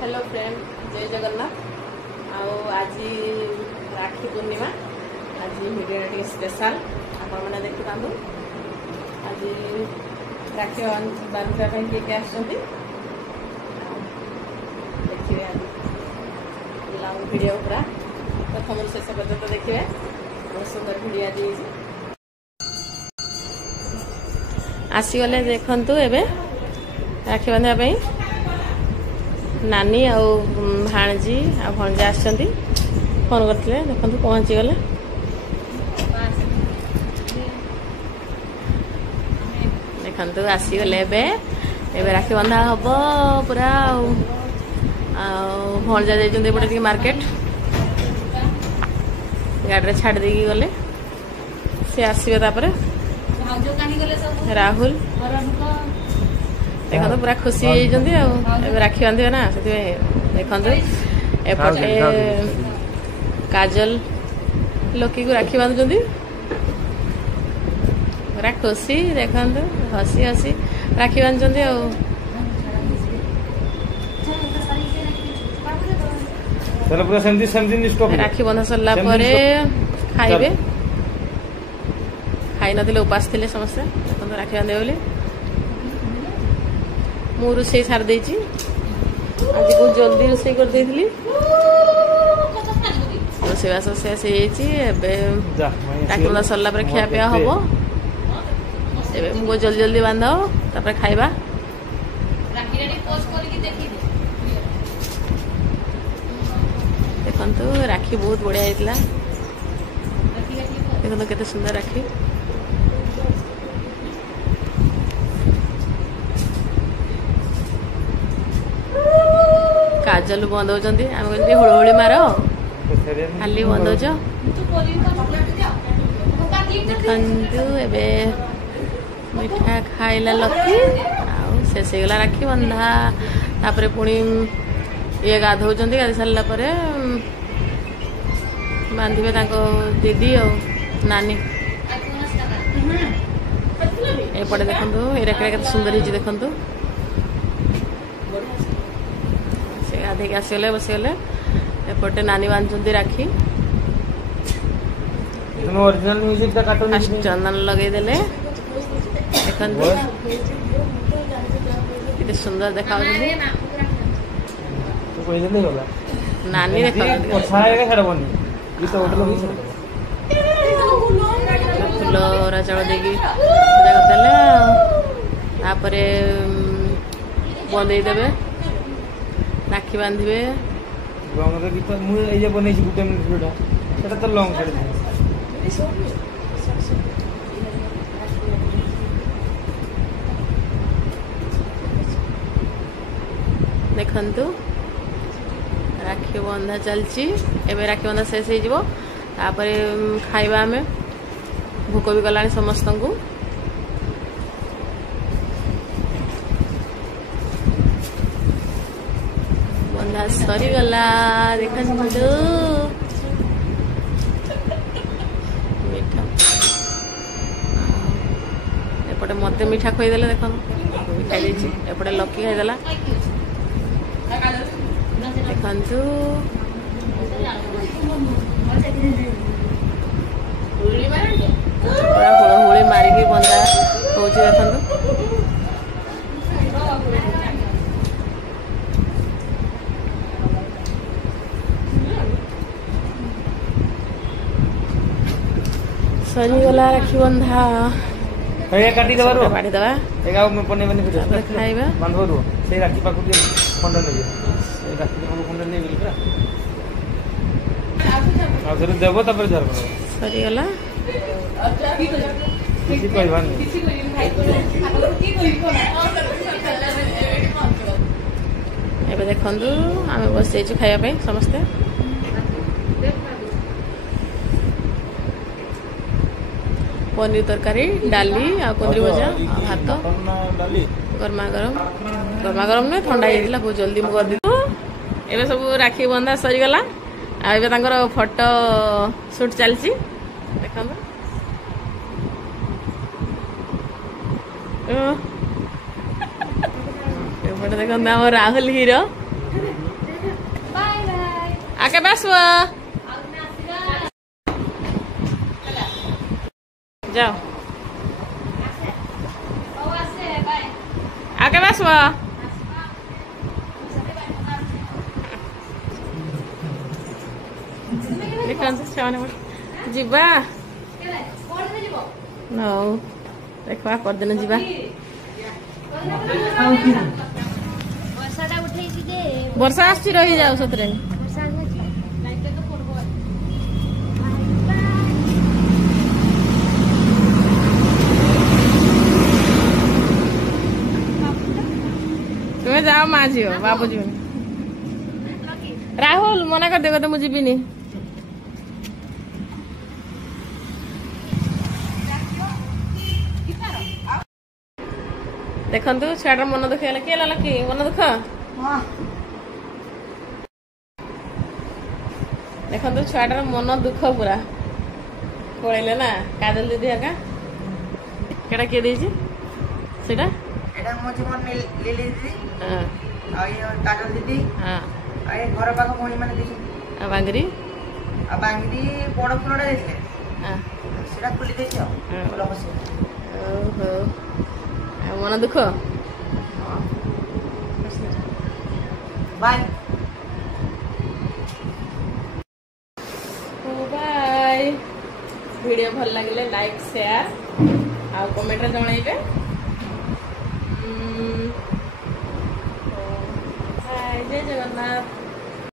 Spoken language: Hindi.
हेलो फ्रेंड, जय जगन्नाथ। आज राखी पूर्णिमा। आज वीडियो स्पेशल आपण मैंने देखी था। आज राखी बांधा किए क्या देखिए। आज वीडियो पूरा प्रथम शेष पर्यटन देखिए। बहुत सुंदर वीडियो आज आसीगले देखु। एवं राखी बांधा नानी आउ भाणजी आ भणजा आछंती फोन करथिले। देखंतु पहुंची गले। देखंतु आसी गले। एबे राखी बंधा हबो पूरा। आ भणजा जाइछंती पटे मार्केट गाड़ी छाड़ देगी गले। से आसीबे तापरे राहुल देखो पूरा खुशी होती। राखी बांधे ना से देखो एपटे काजल लोकी को राखी बांधुंट पूरा खुशी। देखो हसी हसी राखी बांधुंट। राखी बंधा सरला खाइबे। खाई नथिले उपास थे समस्ते। देखो राखी बांधे बोली मु रोषे सारी देची। आज बहुत जल्दी रोषे कर देली। रोषेबास शेष हो सरला खिया पिया हम। मुझे जल्दी जल्दी बांधा तापर खाइबा। देखो राखी बहुत बढ़िया होता। देखो केते सुंदर राखी। काजल बंदौं आम हुड़हुड़ी मार खाली बंदौ। देखु एबे मिठा खाइला लकी शेष होगा राखी बंधा। तापर पुणी ये गाधौ गाधि सारा बांधे दीदी और नानी। एपटे देखो ये सुंदर हो। देखो गाधे आसीगले बसीगले। एपटे नानी बांधुंट राखी। चंदन लगेदेले। देखते सुंदर देखा नानी। फूल चल देगी पूजा करदे। बंदेदेवे राखी बांधे। देखु राखी बंधा चलची। एबे राखी बंधा शेष हो खाइबा। आम भोक भी गला समस्त को। बंधा सरीगला। देखो मीठा एपटे मत मीठा खुईदे। देख मीठा एपटे लकी खाईदेला। देखु पूरा हुड़हुड़ी मारिकी बंधा हो। देखु सरीगला राखी बंधा। काटी दबा बाड़ी दबा खाइबा। राखी पाक खंड नहीं देव सरीगला। एबे देखंतु आमे बस जाइछु खाइबा पे समस्ते। पनीर तरकारी डाली आ कुंदरी भजा भात गरमा गरम नहीं ठंडा होता। बहुत जल्दी मुझे कर दी। एबे सब राखी बंधा सरीगला। आबे तांकर फोटो शूट चलची। देखो एपटे देखो राहुल हीरो आके बस जाओ आके बस ଯିବା ହଉ ଦେଖିବା ପରଦିନ ଯିବା ବର୍ଷା ଆସୁଛି ରହିଯାଉ ସତରେ ତୁମେ ଯାଅ ମା ଝିଅ ବାବୁ ଯିବନି ରାହୁଲ ମନା କରିଦେ କଥା ମୁଁ ଯିବିନି ଦେଖନ୍ତୁ ଛୁଆଟାର ମନ ଦୁଃଖ ହେଲା କିଏ ହେଲା କି ମନ ଦୁଃଖ ଦେଖନ୍ତୁ ଛୁଆଟାର ମନ ଦୁଃଖ ପୁରା ପଳେଇଲେ ନା କାଜଲ ଦିଦି ହେକା କେଟା କିଏ ଦେଇଛି ସେଇଟା এটা মোচি মন লিলি দিদি আর এই কাজল দিদি হ্যাঁ আর এই ঘর পাখ মণি মানে দিছি বাঙ্গরি আর বাঙ্গি বড় ফুলটা দিছে হ্যাঁ সেটা খুলি দিছি ফুল বসে ওহো মন দুঃখ বাই बाय वीडियो भल लगे लाइक शेयर आ कमेंट रे जणाइबे बाय जय जगन्नाथ।